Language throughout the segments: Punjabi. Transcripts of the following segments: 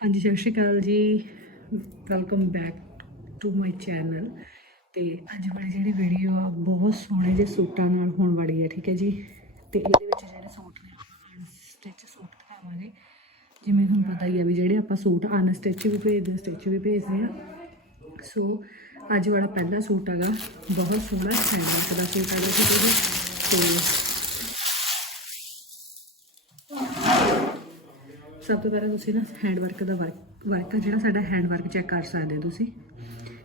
ਹਾਂਜੀ, ਸਤਿ ਸ਼੍ਰੀ ਅਕਾਲ ਜੀ। Welcome back to my channel ਤੇ ਅੱਜ ਵਾਲੀ ਜਿਹੜੀ ਵੀਡੀਓ ਆ, ਬਹੁਤ ਸੋਹਣੇ ਜਿਹੇ ਸੂਟਾਂ ਨਾਲ ਹੋਣ ਵਾਲੀ ਹੈ ਠੀਕ ਹੈ ਜੀ? ਤੇ ਇਹਦੇ ਵਿੱਚ ਜਿਹੜੇ ਸੂਟ ਨੇ ਸਟਿਚ ਸੂਟ ਦਿਖਾਵਾਂਗੇ। ਜਿਵੇਂ ਤੁਹਾਨੂੰ ਪਤਾ ਹੀ ਆ ਵੀ ਜਿਹੜੇ ਆਪਾਂ ਸੂਟ ਅਨਸਟਿਚ ਵੀ ਭੇਜਦੇ ਸਟਿਚ ਵੀ ਭੇਜਦੇ ਆ। ਸੋ ਅੱਜ ਵਾਲਾ ਪਹਿਲਾ ਸੂਟ ਹੈਗਾ, ਬਹੁਤ ਸੋਹਣਾ ਹੈਂਡਮੇਡ ਦਾ ਸੂਟ ਹੈਗਾ ਜੀ? ਤੇ ਸਭ ਤੋਂ ਪਹਿਲਾਂ ਤੁਸੀਂ ਨਾ ਹੈਂਡ ਵਰਕ ਦਾ ਵਰਕ ਵਰਕ ਆ ਜਿਹੜਾ ਸਾਡਾ ਹੈਂਡ ਵਰਕ ਚੈੱਕ ਕਰ ਸਕਦੇ ਹੋ ਤੁਸੀਂ।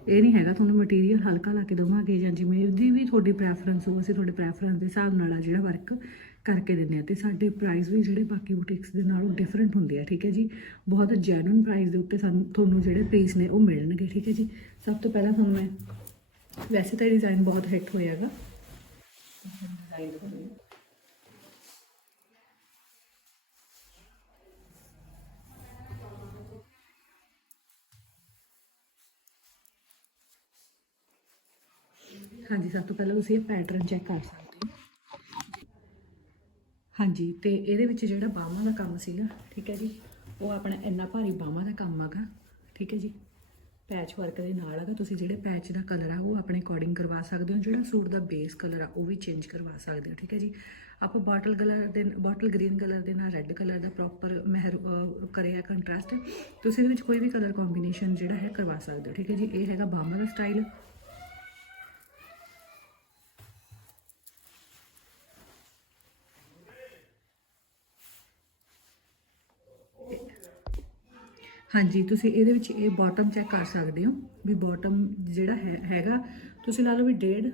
ਇਹ ਨਹੀਂ ਹੈਗਾ ਤੁਹਾਨੂੰ ਮਟੀਰੀਅਲ ਹਲਕਾ ਲਾ ਕੇ ਦੇਵਾਂਗੇ ਜਾਂ ਜਿਵੇਂ ਦੀ ਵੀ ਤੁਹਾਡੀ ਪ੍ਰੈਫਰੈਂਸ ਹੋ, ਅਸੀਂ ਤੁਹਾਡੇ ਪ੍ਰੈਫਰੈਂਸ ਦੇ ਹਿਸਾਬ ਨਾਲ ਆ ਜਿਹੜਾ ਵਰਕ ਕਰਕੇ ਦਿੰਦੇ ਆ ਤੇ ਸਾਡੇ ਪ੍ਰਾਈਸ ਵੀ ਜਿਹੜੇ ਬਾਕੀ ਬੁਟੀਕਸ ਦੇ ਨਾਲੋਂ ਡਿਫਰੈਂਟ ਹੁੰਦੇ ਆ, ਠੀਕ ਹੈ ਜੀ? ਬਹੁਤ ਜੈਨੂਇਨ ਪ੍ਰਾਈਸ ਦੇ ਉੱਤੇ ਸਾਨੂੰ, ਤੁਹਾਨੂੰ ਜਿਹੜੇ ਪੀਸ ਨੇ ਉਹ ਮਿਲਣਗੇ, ਠੀਕ ਹੈ ਜੀ? ਸਭ ਤੋਂ ਪਹਿਲਾਂ ਤੁਹਾਨੂੰ ਮੈਂ, ਵੈਸੇ ਤਾਂ ਡਿਜ਼ਾਈਨ ਬਹੁਤ ਹਿੱਟ ਹੋਇਆਗਾ ਡਿਜ਼ਾਈਨ ਹਾਂਜੀ, ਸਭ ਤੋਂ ਪਹਿਲਾਂ ਤੁਸੀਂ ਇਹ ਪੈਟਰਨ ਚੈੱਕ ਕਰ ਸਕਦੇ ਹੋ। ਹਾਂਜੀ, ਤੇ ਇਹਦੇ ਵਿੱਚ ਜਿਹੜਾ ਬਾਹਾਂ ਦਾ ਕੰਮ ਸੀਗਾ ਠੀਕ ਹੈ ਜੀ, ਉਹ ਆਪਣਾ ਇੰਨਾ ਭਾਰੀ ਬਾਹਾਂ ਦਾ ਕੰਮ ਹੈਗਾ, ਠੀਕ ਹੈ ਜੀ। ਪੈਚ ਵਰਕ ਦੇ ਨਾਲ ਹੈਗਾ, ਤੁਸੀਂ ਜਿਹੜੇ ਪੈਚ ਦਾ ਕਲਰ ਆ, ਉਹ ਆਪਣੇ ਅਕੋਰਡਿੰਗ ਕਰਵਾ ਸਕਦੇ ਹੋ, ਜਿਹੜਾ ਸੂਟ ਦਾ ਬੇਸ ਕਲਰ ਆ, ਉਹ ਵੀ ਚੇਂਜ ਕਰਵਾ ਸਕਦੇ ਹੋ, ਠੀਕ ਹੈ ਜੀ। ਆਪਾਂ ਬਾਟਲ ਕਲਰ ਦੇ ਬਾਟਲ ਗ੍ਰੀਨ ਕਲਰ ਦੇ ਨਾਲ ਰੈੱਡ ਕਲਰ ਦਾ ਪ੍ਰੋਪਰ ਮਹਿਰ, ਅਹ, ਕਰਿਆ ਕੰਟਰਾਸਟ ਤੁਸੀਂ ਇਹਦੇ ਵਿੱਚ ਕੋਈ ਵੀ ਕਲਰ ਕੰਬੀਨੇਸ਼ਨ ਜਿਹੜਾ ਹੈ ਕਰਵਾ ਸਕਦੇ ਹੋ, ਠੀਕ ਹੈ ਜੀ। ਇਹ ਹੈਗਾ ਬਾਹਾਂ ਦਾ ਸਟਾਈਲ ਹਾਂਜੀ, ਤੁਸੀਂ ਇਹਦੇ ਵਿੱਚ ਇਹ ਬਾਟਮ ਚੈੱਕ ਕਰ ਸਕਦੇ ਹੋ ਵੀ ਬਾਟਮ ਜਿਹੜਾ ਹੈ, ਹੈਗਾ। ਤੁਸੀਂ ਲਾ ਲਓ ਵੀ ਡੇਢ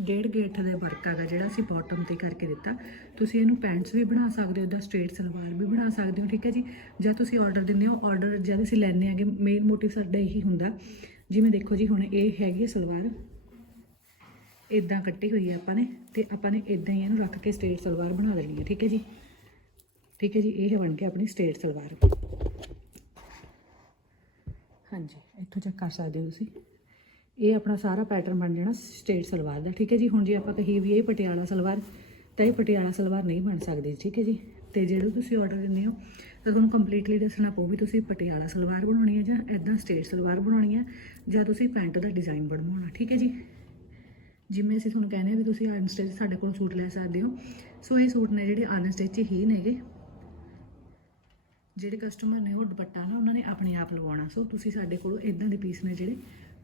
ਡੇਢ ਗੇਠ ਦੇ ਵਰਕ ਹੈਗਾ ਜਿਹੜਾ ਅਸੀਂ ਬਾਟਮ ਤੇ ਕਰਕੇ ਦਿੱਤਾ। ਤੁਸੀਂ ਇਹਨੂੰ ਪੈਂਟਸ ਵੀ ਬਣਾ ਸਕਦੇ ਹੋ ਦਾ ਸਟ੍ਰੇਟ ਸਲਵਾਰ ਵੀ ਬਣਾ ਸਕਦੇ ਹੋ, ਠੀਕ ਹੈ ਜੀ? ਜਾਂ ਤੁਸੀਂ ਆਰਡਰ ਦਿੰਦੇ ਹੋ ਆਰਡਰ ਜਦ ਅਸੀਂ ਲੈਂਦੇ ਆਂਗੇ ਮੇਨ ਮੋਟਿਵ ਸਾਡਾ ਇਹੀ ਹੁੰਦਾ। ਜਿਵੇਂ ਦੇਖੋ ਜੀ, ਹੁਣ ਇਹ ਹੈਗੀ ਹੈ ਸਲਵਾਰ। ਇਦਾਂ ਕੱਟੀ ਹੋਈ ਹੈ ਆਪਾਂ ਨੇ, ਤੇ ਆਪਾਂ ਨੇ ਇਦਾਂ ਹੀ ਇਹਨੂੰ ਰੱਖ ਕੇ ਸਟ੍ਰੇਟ ਸਲਵਾਰ ਬਣਾ ਲੈਣੀ ਹੈ ਠੀਕ ਹੈ ਜੀ? ਠੀਕ ਹੈ ਜੀ, ਇਹ ਬਣ ਕੇ ਆਪਣੀ ਸਟ੍ਰੇਟ ਸਲਵਾਰ। ਹਾਂਜੀ, ਇੱਥੋਂ ਚੈੱਕ ਕਰ ਸਕਦੇ ਹੋ ਤੁਸੀਂ। ਇਹ ਆਪਣਾ ਸਾਰਾ ਪੈਟਰਨ ਬਣ ਜਾਣਾ ਸਟੇਟ ਸਲਵਾਰ ਦਾ, ਠੀਕ ਹੈ ਜੀ? ਹੁਣ ਜੇ ਆਪਾਂ ਕਹੀਏ ਵੀ ਇਹ ਪਟਿਆਲਾ ਸਲਵਾਰ, ਤਾਂ ਇਹ ਪਟਿਆਲਾ ਸਲਵਾਰ ਨਹੀਂ ਬਣ ਸਕਦੀ, ਠੀਕ ਹੈ ਜੀ? ਤੇ ਜਿਹੜੇ ਤੁਸੀਂ ਆਰਡਰ ਦਿੰਦੇ ਹੋ, ਤਾਂ ਤੁਹਾਨੂੰ ਕੰਪਲੀਟਲੀ ਦੱਸਣਾ ਪਊ ਵੀ ਤੁਸੀਂ ਪਟਿਆਲਾ ਸਲਵਾਰ ਬਣਾਉਣੀ ਹੈ ਜਾਂ ਐਦਾਂ ਸਟੇਟ ਸਲਵਾਰ ਬਣਾਉਣੀ ਹੈ, ਜਾਂ ਤੁਸੀਂ ਪੈਂਟ ਦਾ ਡਿਜ਼ਾਈਨ ਬਣਵਾਉਣਾ, ਠੀਕ ਹੈ ਜੀ? ਜਿਵੇਂ ਅਸੀਂ ਤੁਹਾਨੂੰ ਕਹਿੰਦੇ ਆ ਵੀ ਤੁਸੀਂ ਆਨ ਅਨਸਟਿਚ ਸਾਡੇ ਕੋਲ ਸੂਟ ਲੈ ਸਕਦੇ ਹੋ। ਸੋ ਇਹ ਸੂਟ ਨੇ ਜਿਹੜੇ ਆਨ ਅਨਸਟਿਚ ਹੀ ਨੇਗੇ। ਜਿਹੜੇ ਕਸਟਮਰ ਨੇ ਉਹ ਦੁਪੱਟਾ ਨਾ ਉਹਨਾਂ ਨੇ ਆਪਣੇ ਆਪ ਲਵਾਉਣਾ। ਸੋ ਤੁਸੀਂ ਸਾਡੇ ਕੋਲੋਂ ਇਦਾਂ ਦੇ ਪੀਸ ਨੇ ਜਿਹੜੇ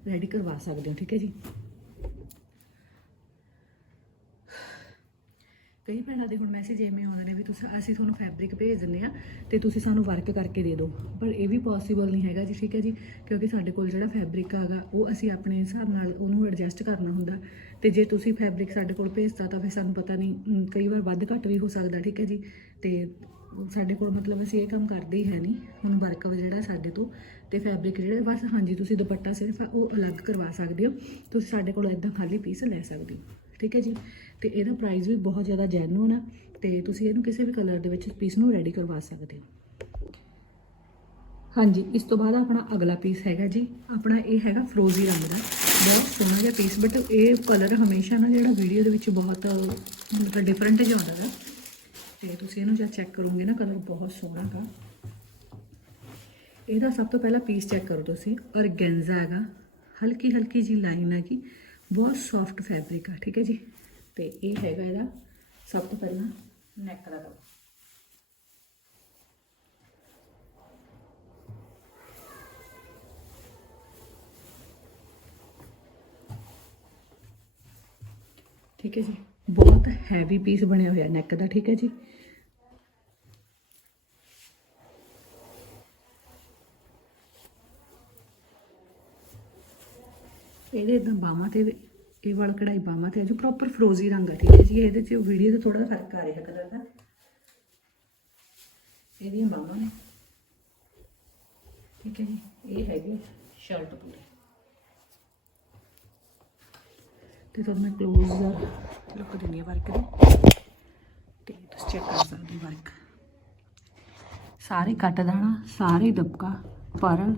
ਰੈਡੀ ਕਰਵਾ ਸਕਦੇ ਹੋ, ਠੀਕ ਹੈ ਜੀ? ਕਈ ਭੈਣਾਂ ਦੇ ਹੁਣ ਮੈਸੇਜ ਐਵੇਂ ਆਉਂਦੇ ਨੇ ਵੀ ਤੁਸੀਂ ਅਸੀਂ ਤੁਹਾਨੂੰ ਫੈਬਰਿਕ ਭੇਜ ਦਿੰਦੇ ਆ ਤੇ ਤੁਸੀਂ ਸਾਨੂੰ ਵਰਕ ਕਰਕੇ ਦੇ ਦਿਓ। ਪਰ ਇਹ ਵੀ ਪੋਸੀਬਲ ਨਹੀਂ ਹੈਗਾ ਜੀ, ਠੀਕ ਹੈ ਜੀ? ਕਿਉਂਕਿ ਸਾਡੇ ਕੋਲ ਜਿਹੜਾ ਫੈਬਰਿਕ ਆਗਾ ਉਹ ਅਸੀਂ ਆਪਣੇ ਹਿਸਾਬ ਨਾਲ ਉਹਨੂੰ ਐਡਜਸਟ ਕਰਨਾ ਹੁੰਦਾ। ਤੇ ਜੇ ਤੁਸੀਂ ਫੈਬਰਿਕ ਸਾਡੇ ਕੋਲ ਭੇਜਤਾ ਤਾਂ ਫਿਰ ਸਾਨੂੰ ਪਤਾ ਨਹੀਂ ਕਈ ਵਾਰ ਵੱਧ ਘੱਟ ਵੀ ਹੋ ਸਕਦਾ, ਠੀਕ ਹੈ ਜੀ? ਤੇ ਸਾਡੇ ਕੋਲ ਮਤਲਬ ਅਸੀਂ ਇਹ ਕੰਮ ਕਰਦੇ ਹੀ ਹੈ ਨਹੀਂ। ਹੁਣ ਵਰਕ ਜਿਹੜਾ ਸਾਡੇ ਤੋਂ ਤੇ ਫੈਬਰਿਕ ਜਿਹੜਾ, ਬਸ ਹਾਂਜੀ, ਤੁਸੀਂ ਦੁਪੱਟਾ ਸਿਰਫ ਉਹ ਅਲੱਗ ਕਰਵਾ ਸਕਦੇ ਹੋ। ਤੁਸੀਂ ਸਾਡੇ ਕੋਲ ਇਦਾਂ ਖਾਲੀ ਪੀਸ ਲੈ ਸਕਦੇ ਹੋ, ਠੀਕ ਹੈ ਜੀ? ਤੇ ਇਹਦਾ ਪ੍ਰਾਈਸ ਵੀ ਬਹੁਤ ਜ਼ਿਆਦਾ ਜੈਨੂਨ ਆ ਤੇ ਤੁਸੀਂ ਇਹਨੂੰ ਕਿਸੇ ਵੀ ਕਲਰ ਦੇ ਵਿੱਚ ਪੀਸ ਨੂੰ ਰੈਡੀ ਕਰਵਾ ਸਕਦੇ ਹੋ। ਹਾਂਜੀ, ਇਸ ਤੋਂ ਬਾਅਦ ਆਪਣਾ ਅਗਲਾ ਪੀਸ ਹੈਗਾ ਜੀ। ਆਪਣਾ ਇਹ ਹੈਗਾ ਫਰੋਜ਼ੀ ਰੰਗ ਦਾ। ਬਹੁਤ ਸੋਹਣਾ ਜਿਹਾ ਪੀਸ ਬਟ ਇਹ ਕਲਰ ਹਮੇਸ਼ਾ ਨਾ ਜਿਹੜਾ ਵੀਡੀਓ ਦੇ ਵਿੱਚ ਬਹੁਤ ਮਤਲਬ ਡਿਫਰੈਂਟ ਜਿਹਾ ਆਉਂਦਾ ਹੈ ਤੇ ਤੁਸੀਂ ਇਹਨੂੰ ਜਦ ਚੈੱਕ ਕਰੋਗੇ ਨਾ ਕਲਰ ਬਹੁਤ ਸੋਹਣਾ ਹੈਗਾ ਇਹਦਾ ਸਭ ਤੋਂ ਪਹਿਲਾਂ ਪੀਸ ਚੈੱਕ ਕਰੋ ਤੁਸੀਂ ਔਰਗੈਂਜ਼ਾ ਹੈਗਾ। ਹਲਕੀ ਹਲਕੀ ਜੀ ਲਾਈਨ ਹੈਗੀ। ਬਹੁਤ ਸੌਫਟ ਫੈਬਰਿਕ ਆ, ਠੀਕ ਹੈ ਜੀ? ਤੇ ਇਹ ਹੈਗਾ ਇਹਦਾ ਸਭ ਤੋਂ ਪਹਿਲਾਂ ਨੈਕ ਦਾ ਕੰਮ ਠੀਕ ਹੈ ਜੀ? ਬਹੁਤ ਹੈਵੀ ਪੀਸ ਬਣਿਆ ਹੋਇਆ ਨੈਕ ਦਾ, ਠੀਕ ਹੈ ਜੀ? ਇਹਦੇ ਇਦਾਂ ਬਾਹਾਂ ਤੇ ਇਹ ਵਾਲ ਕਢਾਈ ਬਾਹਾਂ ਤੇ ਆ, ਜੋ ਪ੍ਰੋਪਰ ਫਰੋਜ਼ੀ ਰੰਗ ਹੈ ਠੀਕ ਹੈ ਜੀ? ਇਹਦੇ ਚ ਵੀਡੀਓ ਤੇ ਥੋੜਾ ਫ਼ਰਕ ਆ ਰਿਹਾ ਕਲਰ ਦਾ। ਇਹਦੀਆਂ ਬਾਹਾਂ ਨੇ। ਠੀਕ ਹੈ ਜੀ? ਇਹ ਹੈਗੀ ਸ਼ਰਟ ਪੂਰੀ। ਤੇ ਤੁਹਾਨੂੰ ਮੈਂ ਕਲੋਜ਼ ਲੁੱਕ ਦਿੰਦੀ ਹਾਂ ਵਰਕ ਦੀ। ਤੇ ਤੁਸੀਂ ਚੈੱਕ ਕਰ ਸਕਦੇ ਹੋ ਵਰਕ ਸਾਰੇ ਕੱਟ ਦਾਣਾ, ਸਾਰੇ ਦਬਕਾ, ਪਰਲ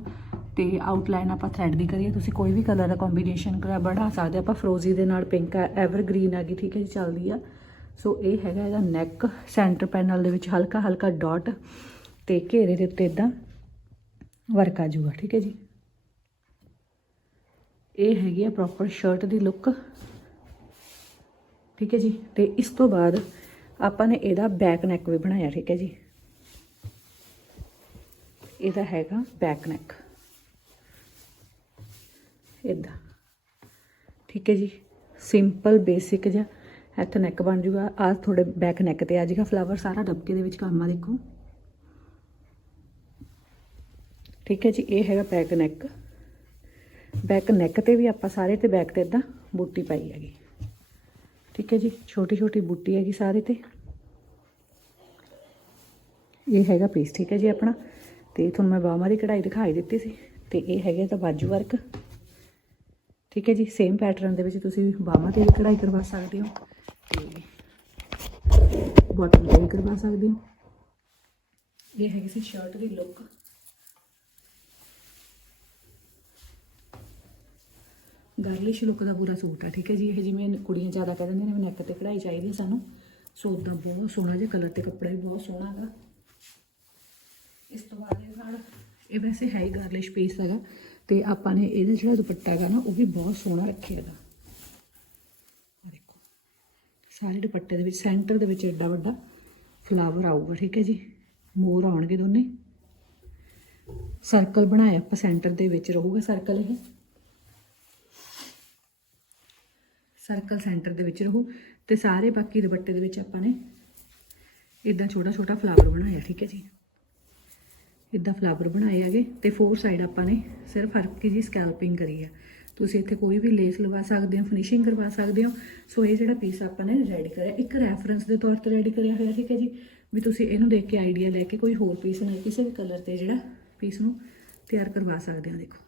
ਤੇ ਆਊਟਲਾਈਨ ਆਪਾਂ ਥ੍ਰੈਡ ਦੀ ਕਰੀਏ। ਤੁਸੀਂ ਕੋਈ ਵੀ ਕਲਰ ਦਾ ਕੰਬੀਨੇਸ਼ਨ ਕਰਾ, ਬਣਾ ਸਕਦੇ ਆਪਾਂ ਫਰੋਜ਼ੀ ਦੇ ਨਾਲ ਪਿੰਕ ਐਵਰਗ੍ਰੀਨ ਆ ਗਈ, ਠੀਕ ਹੈ ਜੀ, ਚੱਲਦੀ ਆ। ਸੋ ਇਹ ਹੈਗਾ ਇਹਦਾ ਨੈਕ ਸੈਂਟਰ ਪੈਨਲ ਦੇ ਵਿੱਚ ਹਲਕਾ ਹਲਕਾ ਡਾਟ ਤੇ ਘੇਰੇ ਦੇ ਉੱਤੇ ਇਦਾਂ ਵਰਕ ਆ ਜਾਊਗਾ, ਠੀਕ ਹੈ ਜੀ। ਇਹ ਹੈਗੀ ਆ ਪ੍ਰੋਪਰ ਸ਼ਰਟ ਦੀ ਲੁੱਕ ਠੀਕ ਹੈ ਜੀ? ਤੇ ਇਸ ਤੋਂ ਬਾਅਦ ਆਪਾਂ ਨੇ ਇਹਦਾ ਬੈਕ ਨੈਕ ਵੀ ਬਣਾਇਆ, ਠੀਕ ਹੈ ਜੀ? ਇਹਦਾ ਹੈਗਾ ਬੈਕ ਨੈਕ ਇਦਾਂ ਠੀਕ ਹੈ ਜੀ? ਸਿੰਪਲ ਬੇਸਿਕ ਜਿਹਾ ਇੱਥੇ ਨੈਕ ਬਣ ਜੂਗਾ। ਆ ਥੋੜੇ ਬੈਕ ਨੈਕ ਤੇ ਆ ਜਾਏਗਾ ਫਲਾਵਰ ਸਾਰਾ ਦਬਕੇ ਦੇ ਵਿੱਚ ਕੰਮ ਆ, ਦੇਖੋ। ਠੀਕ ਹੈ ਜੀ? ਇਹ ਹੈਗਾ ਬੈਕ ਨੈਕ ਬੈਕ ਨੈਕ ਤੇ ਵੀ ਆਪਾਂ ਸਾਰੇ ਤੇ ਬੈਕ ਤੇ ਇਦਾਂ ਬੂਟੀ ਪਾਈ ਹੈਗੀ। ਠੀਕ ਹੈ ਜੀ ਛੋਟੀ ਛੋਟੀ ਬੂਟੀ ਹੈਗੀ ਸਾਰੇ ਤੇ। ਇਹ ਹੈਗਾ ਪੀਸ ਠੀਕ ਹੈ ਜੀ ਆਪਣਾ। ਤੇ ਤੁਹਾਨੂੰ ਮੈਂ ਬਾਹਾਂ ਦੀ ਕਢਾਈ ਦਿਖਾਈ ਦਿੱਤੀ ਸੀ। ਤੇ ਇਹ ਹੈਗੇ ਤਾਂ ਬਾਜੂ ਵਰਕ ਠੀਕ ਹੈ ਜੀ ਸੇਮ ਪੈਟਰਨ ਦੇ ਵਿੱਚ ਤੁਸੀਂ ਬਾਹਾਂ ਤੇ ਵੀ ਕਢਾਈ ਕਰਵਾ ਸਕਦੇ ਹੋ। ਤੇ ਬਾਟਮ ਤੇ ਵੀ ਕਰਵਾ ਸਕਦੇ ਹੋ। ਇਹ ਹੈਗੀ ਸੀ ਸ਼ਰਟ ਦੀ ਲੁੱਕ ਗਾਰਲਿਸ਼ ਲੁੱਕ ਦਾ ਪੂਰਾ ਸੂਟ ਆ, ਠੀਕ ਹੈ ਜੀ? ਇਹ ਜਿਵੇਂ ਕੁੜੀਆਂ ਜ਼ਿਆਦਾ ਕਹਿ ਦਿੰਦੀਆਂ ਨੇ ਨੈਕ ਤੇ ਕਢਾਈ ਚਾਹੀਦੀ ਹੈ ਸਾਨੂੰ। ਸੋ ਉਦਾਂ ਬਹੁਤ ਸੋਹਣਾ ਜਿਹਾ ਕਲਰ ਤੇ ਕੱਪੜਾ ਵੀ ਬਹੁਤ ਸੋਹਣਾ ਹੈਗਾ। ਇਸ ਤੋਂ ਬਾਅਦ ਇਹ ਨਾਲ, ਇਹ ਵੈਸੇ ਹੈ ਹੀ ਗਾਰਲਿਸ਼ ਪੀਸ ਹੈਗਾ ਤੇ ਆਪਾਂ ਨੇ ਇਹਦਾ ਜਿਹੜਾ ਦੁਪੱਟਾ ਹੈਗਾ ਨਾ, ਉਹ ਵੀ ਬਹੁਤ ਸੋਹਣਾ ਰੱਖਿਆ ਹੈਗਾ। ਦੇਖੋ, ਸਾਰੇ ਦੁਪੱਟੇ ਦੇ ਵਿੱਚ ਸੈਂਟਰ ਦੇ ਵਿੱਚ ਐਡਾ ਵੱਡਾ ਫਲਾਵਰ ਆਊਗਾ, ਠੀਕ ਹੈ ਜੀ? ਮੋਰ ਆਉਣਗੇ ਦੋਨੇ। ਸਰਕਲ ਬਣਾਇਆ ਆਪਾਂ ਸੈਂਟਰ ਦੇ ਵਿੱਚ ਰਹੂਗਾ ਸਰਕਲ ਇਹ। ਸਰਕਲ ਸੈਂਟਰ ਦੇ ਵਿੱਚ ਰਹੂ ਤੇ ਸਾਰੇ ਬਾਕੀ ਦੁਪੱਟੇ ਦੇ ਵਿੱਚ ਆਪਾਂ ਨੇ ਇਦਾਂ ਛੋਟਾ ਛੋਟਾ ਫਲਾਵਰ ਬਣਾਇਆ, ਠੀਕ ਹੈ ਜੀ। ਇਦਾਂ ਫਲਾਵਰ ਬਣਾਏ ਹੈਗੇ ਤੇ ਫੋਰ ਸਾਈਡ ਆਪਾਂ ਨੇ ਸਿਰਫ ਹਲਕੀ ਜੀ ਸਕੈਲਪਿੰਗ ਕਰੀ ਆ ਤੁਸੀਂ ਇੱਥੇ ਕੋਈ ਵੀ ਲੇਸ ਲਗਾ ਸਕਦੇ ਹੋ ਫਿਨਿਸ਼ਿੰਗ ਕਰਵਾ ਸਕਦੇ ਹੋ। ਸੋ ਇਹ ਜਿਹੜਾ ਪੀਸ ਆਪਾਂ ਨੇ ਰੈਡੀ ਕਰਿਆ, ਇੱਕ ਰੈਫਰੈਂਸ ਦੇ ਤੌਰ ਤੇ ਰੈਡੀ ਕਰਿਆ ਹੋਇਆ, ਠੀਕ ਹੈ ਜੀ। ਵੀ ਤੁਸੀਂ ਇਹਨੂੰ ਦੇਖ ਕੇ ਆਈਡੀਆ ਲੈ ਕੇ ਕੋਈ ਹੋਰ ਪੀਸ ਨਾਲ ਕਿਸੇ ਵੀ ਕਲਰ ਤੇ ਜਿਹੜਾ ਪੀਸ ਨੂੰ ਤਿਆਰ ਕਰਵਾ ਸਕਦੇ ਹੋ, ਦੇਖੋ।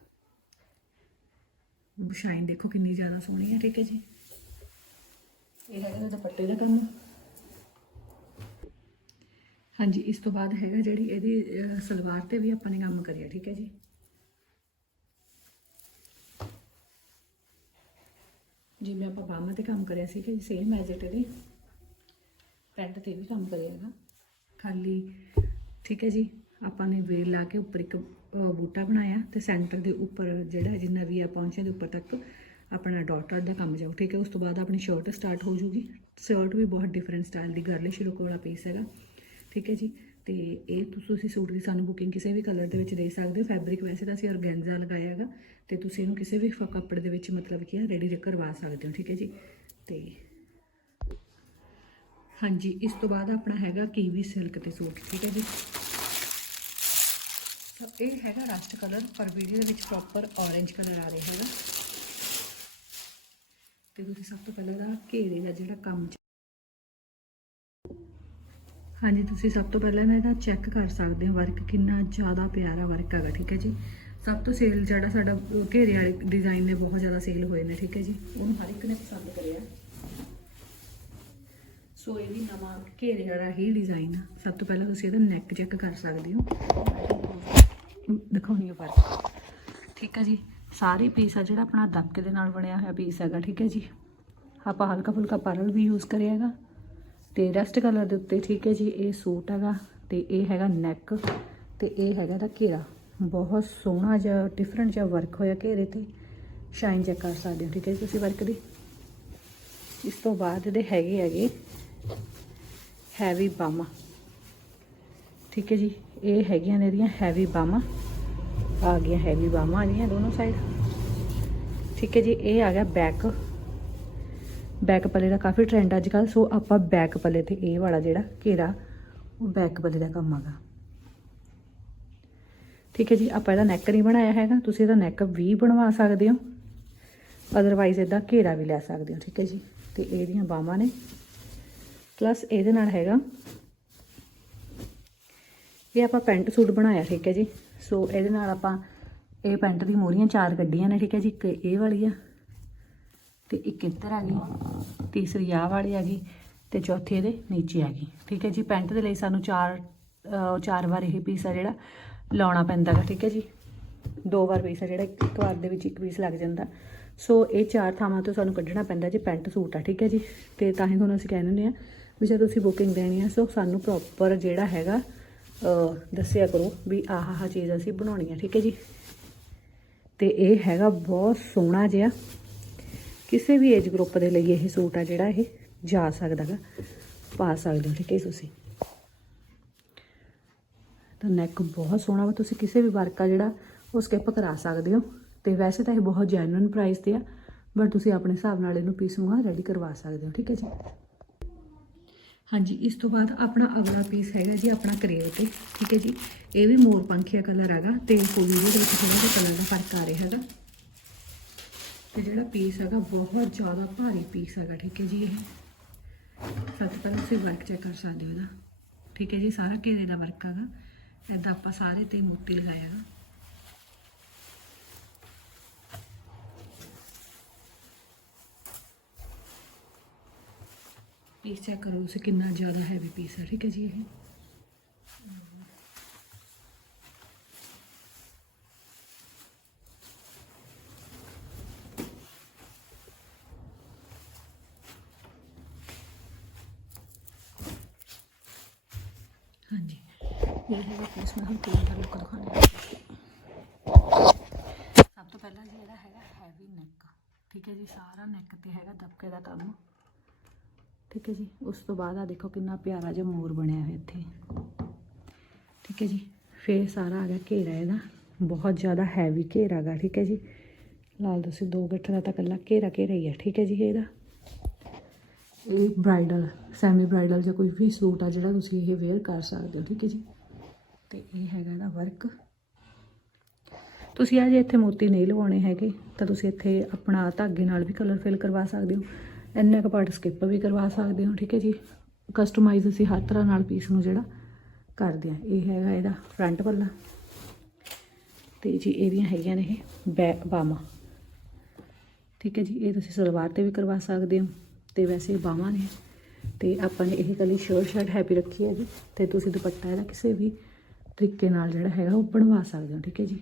ਸ਼ਾਈਨ ਦੇਖੋ ਕਿੰਨੀ ਜ਼ਿਆਦਾ ਸੋਹਣੀ ਹੈ, ਠੀਕ ਹੈ ਜੀ। ਇਹ ਹੈਗਾ ਦੁਪੱਟੇ ਦਾ ਕੰਮ। ਹਾਂਜੀ, ਇਸ ਤੋਂ ਬਾਅਦ ਹੈਗਾ ਜਿਹੜੀ ਇਹਦੀ ਸਲਵਾਰ ਤੇ ਵੀ ਆਪਾਂ ਨੇ ਕੰਮ ਕਰਿਆ, ਠੀਕ ਹੈ ਜੀ? ਜਿਵੇਂ ਆਪਾਂ ਬਾਹਾਂ ਤੇ ਕੰਮ ਕਰਿਆ ਸੀ ਕਿ ਸੇਮ ਐਜ਼ ਇਟ ਇਹਦੀ। ਪੈਂਟ ਤੇ ਵੀ ਕੰਮ ਕਰਿਆ ਹੈਗਾ। ਖਾਲੀ, ਠੀਕ ਹੈ ਜੀ, ਆਪਾਂ ਨੇ ਵੇਲ ਲਾ ਕੇ ਉੱਪਰ ਇੱਕ ਬੂਟਾ ਬਣਾਇਆ ਤੇ ਸੈਂਟਰ ਦੇ ਉੱਪਰ ਜਿਹੜਾ ਜਿੰਨਾ ਵੀ ਆ ਪਹੁੰਚਿਆ ਦੇ ਉੱਪਰ ਤੱਕ ਆਪਣਾ ਡਾਟਰ ਦਾ ਕੰਮ ਜਾਊ ਠੀਕ ਹੈ? ਉਸ ਤੋਂ ਬਾਅਦ ਆਪਣੀ ਸ਼ਰਟ ਸਟਾਰਟ ਹੋ ਜੂਗੀ। ਸ਼ਰਟ ਵੀ ਬਹੁਤ ਡਿਫਰੈਂਟ ਸਟਾਈਲ ਦੀ ਗਰਲਿਸ਼ ਲੁੱਕ ਵਾਲਾ ਪੀਸ ਹੈਗਾ। ਠੀਕ ਹੈ ਜੀ? ਤੇ ਇਹ ਤੁ- ਤੁਸੀਂ ਸੂਟ ਦੀ ਸਾਨੂੰ ਬੁਕਿੰਗ ਕਿਸੇ ਵੀ ਕਲਰ ਦੇ ਵਿੱਚ ਦੇ ਸਕਦੇ ਹੋ। ਫੈਬਰਿਕ ਵੈਸੇ ਤਾਂ ਅਸੀਂ ਔਰਗੈਂਜ਼ਾ ਲਗਾਇਆ ਹੈਗਾ। ਤੇ ਤੁਸੀਂ ਇਹਨੂੰ ਕਿਸੇ ਵੀ ਫ- ਕੱਪੜੇ ਦੇ ਵਿੱਚ ਮਤਲਬ ਕਿ ਰੈਡੀ ਕਰਵਾ ਸਕਦੇ ਹੋ, ਠੀਕ ਹੈ ਜੀ? ਤੇ ਹਾਂਜੀ, ਇਸ ਤੋਂ ਬਾਅਦ ਆਪਣਾ ਹੈਗਾ ਕੀਵੀ ਸਿਲਕ ਤੇ ਸੂਟ, ਠੀਕ ਹੈ ਜੀ? ਤਾਂ ਇਹ ਹੈਗਾ ਰਸਟ ਕਲਰ ਪਰ ਵੀਡੀਓ ਦੇ ਵਿੱਚ ਪ੍ਰੋਪਰ orange ਕਲਰ ਆ ਰਿਹਾ ਹੈਗਾ। ਤੇ ਤੁਸੀਂ ਸਭ ਤੋਂ ਪਹਿਲਾਂ ਇਹਦਾ ਘੇਰੇ ਦਾ ਜਿਹੜਾ ਕੰਮ ਹਾਂਜੀ, ਤੁਸੀਂ ਸਭ ਤੋਂ ਪਹਿਲਾਂ ਨਾ ਇਹਦਾ ਚੈੱਕ ਕਰ ਸਕਦੇ ਹੋ ਵਰਕ ਕਿੰਨਾ ਜ਼ਿਆਦਾ ਪਿਆਰਾ ਵਰਕ ਹੈਗਾ, ਠੀਕ ਹੈ ਜੀ? ਸਭ ਤੋਂ ਸੇਲ ਜਿਹੜਾ ਸਾਡਾ ਘੇਰੇ ਵਾਲੇ ਡਿਜ਼ਾਈਨ ਦੇ ਬਹੁਤ ਜ਼ਿਆਦਾ ਸੇਲ ਹੋਏ ਨੇ, ਠੀਕ ਹੈ ਜੀ? ਉਹਨੂੰ ਹਰ ਇੱਕ ਨੇ ਪਸੰਦ ਕਰਿਆ। ਸੋ ਇਹ ਵੀ ਨਵਾਂ ਘੇਰੇ ਵਾਲਾ ਹੀ ਡਿਜ਼ਾਈਨ ਆ। ਸਭ ਤੋਂ ਪਹਿਲਾਂ ਤੁਸੀਂ ਇਹਦਾ ਨੈਕ ਚੈੱਕ ਕਰ ਸਕਦੇ ਹੋ। ਦਿਖਾਉਣੀ ਆ ਫ਼ਰਕ ਠੀਕ ਹੈ ਜੀ? ਸਾਰੇ ਪੀਸ ਆ ਜਿਹੜਾ ਆਪਣਾ ਦਬਕੇ ਦੇ ਨਾਲ ਬਣਿਆ ਹੋਇਆ ਪੀਸ ਹੈਗਾ, ਠੀਕ ਹੈ ਜੀ? ਆਪਾਂ ਹਲਕਾ ਫੁਲਕਾ ਪਰਲ ਵੀ ਯੂਜ਼ ਕਰਿਆ ਹੈਗਾ। ਤੇ ਰੈਸਟ ਕਲਰ ਦੇ ਉੱਤੇ, ਠੀਕ ਹੈ ਜੀ, ਇਹ ਸੂਟ ਹੈਗਾ ਤੇ ਇਹ ਹੈਗਾ ਨੈਕ ਤੇ ਇਹ ਹੈਗਾ ਦਾ ਘੇਰਾ। ਬਹੁਤ ਸੋਹਣਾ ਜਿਹਾ ਡਿਫਰੈਂਟ ਜਿਹਾ ਵਰਕ ਹੋਇਆ ਘੇਰੇ ਤੇ। ਸ਼ਾਈਨ ਚੈੱਕ ਕਰ ਸਕਦੇ ਹੋ, ਠੀਕ ਹੈ ਜੀ ਤੁਸੀਂ ਵਰਕ ਦੀ? ਇਸ ਤੋਂ ਬਾਅਦ ਇਹਦੇ ਹੈਗੇ ਹੈਗੇ ਹੈਵੀ ਬਾਮਾ। ਠੀਕ ਹੈ ਜੀ, ਇਹ ਹੈਗੀਆਂ ਨੇ ਇਹਦੀਆਂ ਹੈਵੀ ਬਾਮਾ। ਆ ਗਿਆ ਹੈਵੀ ਬਾਮਾ ਆ ਗਈਆਂ ਦੋਨੋਂ ਸਾਈਡ ਠੀਕ ਹੈ ਜੀ, ਇਹ ਆ ਗਿਆ ਬੈਕ ਬੈਕ ਪੱਲੇ ਦਾ ਕਾਫੀ ਟ੍ਰੈਂਡ ਅੱਜ ਕੱਲ ਸੋ ਆਪਾਂ ਬੈਕ ਪੱਲੇ ਤੇ ਇਹ ਵਾਲਾ ਜਿਹੜਾ ਘੇਰਾ, ਉਹ ਬੈਕ ਪੱਲੇ ਦਾ ਕੰਮ ਆਗਾ। ਠੀਕ ਹੈ ਜੀ, ਆਪਾਂ ਇਹਦਾ ਨੈਕ ਨਹੀਂ ਬਣਾਇਆ ਹੈਗਾ, ਤੁਸੀਂ ਇਹਦਾ ਨੈਕ ਵੀ ਬਣਵਾ ਸਕਦੇ ਹੋ। ਅਦਰਵਾਈਜ਼ ਇਹਦਾ ਘੇਰਾ ਵੀ ਲੈ ਸਕਦੇ ਹੋ, ਠੀਕ ਹੈ ਜੀ। ਤੇ ਇਹਦੀਆਂ ਬਾਹਾਂ ਨੇ। ਪਲੱਸ ਇਹਦੇ ਨਾਲ ਹੈਗਾ, ਇਹ ਆਪਾਂ ਪੈਂਟ ਸੂਟ ਬਣਾਇਆ, ਠੀਕ ਹੈ ਜੀ। ਸੋ ਇਹਦੇ ਨਾਲ ਆਪਾਂ ਇਹ ਪੈਂਟ ਦੀ ਮੋਰੀਆਂ ਚਾਰ ਕੱਢੀਆਂ ਨੇ, ਠੀਕ ਹੈ ਜੀ। ਇੱਕ ਇਹ ਵਾਲੀ ਆ ਤੇ ਇੱਕ ਇੱਧਰ ਆ ਗਈ, ਤੀਸਰੀ ਆਹ ਵਾਲੀ ਆ ਗਈ ਤੇ ਚੌਥੀ ਇਹਦੇ ਨੀਚੇ ਆ ਗਈ, ਠੀਕ ਹੈ ਜੀ। ਪੈਂਟ ਦੇ ਲਈ ਸਾਨੂੰ ਚਾਰ ਚਾਰ ਵਾਰ ਇਹ ਪੀਸ ਆ ਜਿਹੜਾ ਲਾਉਣਾ ਪੈਂਦਾ ਗਾ, ਠੀਕ ਹੈ ਜੀ। ਦੋ ਵਾਰ ਪੀਸ ਆ ਜਿਹੜਾ, ਇੱਕ ਇੱਕ ਵਾਰ ਦੇ ਵਿੱਚ ਇੱਕ ਪੀਸ ਲੱਗ ਜਾਂਦਾ। ਸੋ ਇਹ ਚਾਰ ਥਾਵਾਂ ਤੋਂ ਸਾਨੂੰ ਕੱਢਣਾ ਪੈਂਦਾ ਜੇ ਪੈਂਟ ਸੂਟ ਆ, ਠੀਕ ਹੈ ਜੀ। ਤੇ ਤਾਂ ਹੀ ਤੁਹਾਨੂੰ ਅਸੀਂ ਕਹਿੰਦੇ ਹੁੰਦੇ ਆ ਵੀ ਜੇ ਤੁਸੀਂ ਬੁਕਿੰਗ ਦੇਣੀ ਆ ਸੋ ਸਾਨੂੰ ਪ੍ਰੋਪਰ ਜਿਹੜਾ ਹੈਗਾ ਦੱਸਿਆ ਕਰੋ ਵੀ ਆਹ ਆਹ ਚੀਜ਼ ਅਸੀਂ ਬਣਾਉਣੀ ਹੈ ਠੀਕ ਹੈ ਜੀ? ਤੇ ਇਹ ਹੈਗਾ ਬਹੁਤ ਸੋਹਣਾ ਜਿਹਾ। ਕਿਸੇ ਵੀ ਏਜ ਗਰੁੱਪ ਦੇ ਲਈ ਇਹ ਸੂਟ ਆ ਜਿਹੜਾ ਇਹ ਜਾ ਸਕਦਾ ਗਾ, ਪਾ ਸਕਦੇ ਹੋ, ਠੀਕ ਹੈ ਜੀ ਤੁਸੀਂ? ਤਾਂ ਨੈਕ ਬਹੁਤ ਸੋਹਣਾ ਵਾ, ਤੁਸੀਂ ਕਿਸੇ ਵੀ ਵਰਕ ਆ ਜਿਹੜਾ, ਉਹ ਸਕਿਪ ਕਰਾ ਸਕਦੇ ਹੋ। ਤੇ ਵੈਸੇ ਤਾਂ ਇਹ ਬਹੁਤ ਜੈਨੂਇਨ ਪ੍ਰਾਈਸ ਤੇ ਆ ਬਟ ਤੁਸੀਂ ਆਪਣੇ ਹਿਸਾਬ ਨਾਲ ਇਹਨੂੰ ਪੀਸ ਨੂੰ ਰੈਡੀ ਕਰਵਾ ਸਕਦੇ ਹੋ, ਠੀਕ ਹੈ ਜੀ? ਹਾਂਜੀ, ਇਸ ਤੋਂ ਬਾਅਦ ਆਪਣਾ ਅਗਲਾ ਪੀਸ ਹੈਗਾ ਜੀ, ਆਪਣਾ ਕਰੇਵ ਤੇ ਠੀਕ ਹੈ ਜੀ? ਇਹ ਵੀ ਮੋਰ ਪੰਖੀਆ ਕਲਰ ਹੈਗਾ ਤੇ ਫੁੱਲ ਵੀਡੀਓ ਦੇ ਵਿੱਚ ਥੋੜਾ ਜਿਹਾ ਕਲਰ ਦਾ ਫ਼ਰਕ ਆ ਰਿਹਾ ਹੈਗਾ। ਤੇ ਜਿਹੜਾ ਪੀਸ ਹੈਗਾ, ਬਹੁਤ ਜ਼ਿਆਦਾ ਭਾਰੀ ਪੀਸ ਹੈਗਾ, ਠੀਕ ਹੈ ਜੀ ਇਹ। ਸਭ ਪਹਿਲਾਂ ਤੁਸੀਂ ਵਰਕ ਚੈੱਕ ਕਰ ਸਕਦੇ ਹੋ ਇਹਦਾ। ਠੀਕ ਹੈ ਜੀ, ਸਾਰਾ ਘੇਰੇ ਦਾ ਵਰਕ ਹੈਗਾ। ਐਦਾਂ ਆਪਾਂ ਸਾਰੇ ਤੇ ਮੋਤੀ ਲਗਾਇਆ ਹੈਗਾ ਪੀਸ ਚੈੱਕ ਕਰੋ ਤੁਸੀਂ ਕਿੰਨਾ ਜ਼ਿਆਦਾ ਹੈਵੀ ਪੀਸ ਹੈ ਠੀਕ ਹੈ ਜੀ ਇਹ ਹਾਂਜੀ ਇਹ ਹੈਗਾ ਪੀਸ ਮੈਂ ਹੁਣ ਪੂਰਾ ਦਾ ਲੁੱਕ ਦਿਖਾਉਂਦੀ ਹਾਂ ਸਭ ਤੋਂ ਪਹਿਲਾਂ ਜੀ ਇਹਦਾ ਹੈਗਾ ਹੈਵੀ ਨੈਕ ਠੀਕ ਹੈ ਜੀ ਸਾਰਾ ਨੈਕ ਤੇ ਹੈਗਾ ਦਬਕੇ ਦਾ ਕੰਮ ਠੀਕ ਹੈ ਜੀ, ਉਸ ਤੋਂ ਬਾਅਦ ਆ ਦੇਖੋ ਕਿੰਨਾ ਪਿਆਰਾ ਜਿਹਾ ਮੋਰ ਬਣਿਆ ਹੋਇਆ ਇੱਥੇ। ਠੀਕ ਹੈ ਜੀ, ਫੇਰ ਸਾਰਾ ਆ ਗਿਆ ਘੇਰਾ ਇਹਦਾ, ਬਹੁਤ ਜ਼ਿਆਦਾ ਹੈਵੀ ਘੇਰਾ ਗਾ, ਠੀਕ ਹੈ ਜੀ। ਲਾਲ ਤੁਸੀਂ ਦੋ ਗੱਠ ਦਾ ਤਾਂ ਇਕੱਲਾ ਘੇਰਾ ਘੇਰਾ ਹੀ ਹੈ ਠੀਕ ਹੈ ਜੀ ਇਹਦਾ। ਇਹ ਬ੍ਰਾਈਡਲ ਸੈਮੀ ਬ੍ਰਾਈਡਲ ਜਾਂ ਕੋਈ ਵੀ ਸੂਟ ਆ ਜਿਹੜਾ ਤੁਸੀਂ ਇਹ ਵੇਅਰ ਕਰ ਸਕਦੇ ਹੋ, ਠੀਕ ਹੈ ਜੀ। ਤੇ ਇਹ ਹੈਗਾ ਇਹਦਾ ਵਰਕ ਤੁਸੀਂ ਆ ਜੇ ਇੱਥੇ ਮੋਤੀ ਨਹੀਂ ਲਵਾਉਣੇ ਹੈਗੇ, ਤਾਂ ਤੁਸੀਂ ਇੱਥੇ ਆਪਣਾ ਧਾਗੇ ਨਾਲ ਵੀ ਕਲਰ ਫਿਲ ਕਰਵਾ ਸਕਦੇ ਹੋ। ਇੰਨਾ ਕੁ ਪਾਰਟ ਸਕਿਪ ਵੀ ਕਰਵਾ ਸਕਦੇ ਹੋ, ਠੀਕ ਹੈ ਜੀ? ਕਸਟਮਾਈਜ਼ ਅਸੀਂ ਹਰ ਤਰ੍ਹਾਂ ਨਾਲ ਪੀਸ ਨੂੰ ਜਿਹੜਾ ਕਰਦੇ ਆ ਇਹ ਹੈਗਾ ਇਹਦਾ ਫਰੰਟ ਪੱਲਾ ਤੇ ਜੀ ਇਹਦੀਆਂ ਹੈਗੀਆਂ ਨੇ ਇਹ ਬੈ, ਬਾਹਾਂ। ਠੀਕ ਹੈ ਜੀ, ਇਹ ਤੁਸੀਂ ਸਲਵਾਰ ਤੇ ਵੀ ਕਰਵਾ ਸਕਦੇ ਹੋ। ਤੇ ਵੈਸੇ ਬਾਹਾਂ ਨੇ। ਤੇ ਆਪਾਂ ਨੇ ਇਹ ਕਲੀ ਸ਼ਰਟ ਸ਼ਰਟ ਹੈਪੀ ਰੱਖੀ ਹੈ ਜੀ। ਤੇ ਤੁਸੀਂ ਦੁਪੱਟਾ ਇਹਦਾ ਕਿਸੇ ਵੀ ਤਰੀਕੇ ਨਾਲ ਜਿਹੜਾ ਹੈਗਾ ਉਹ ਬਣਵਾ ਸਕਦੇ ਹੋ, ਠੀਕ ਹੈ ਜੀ?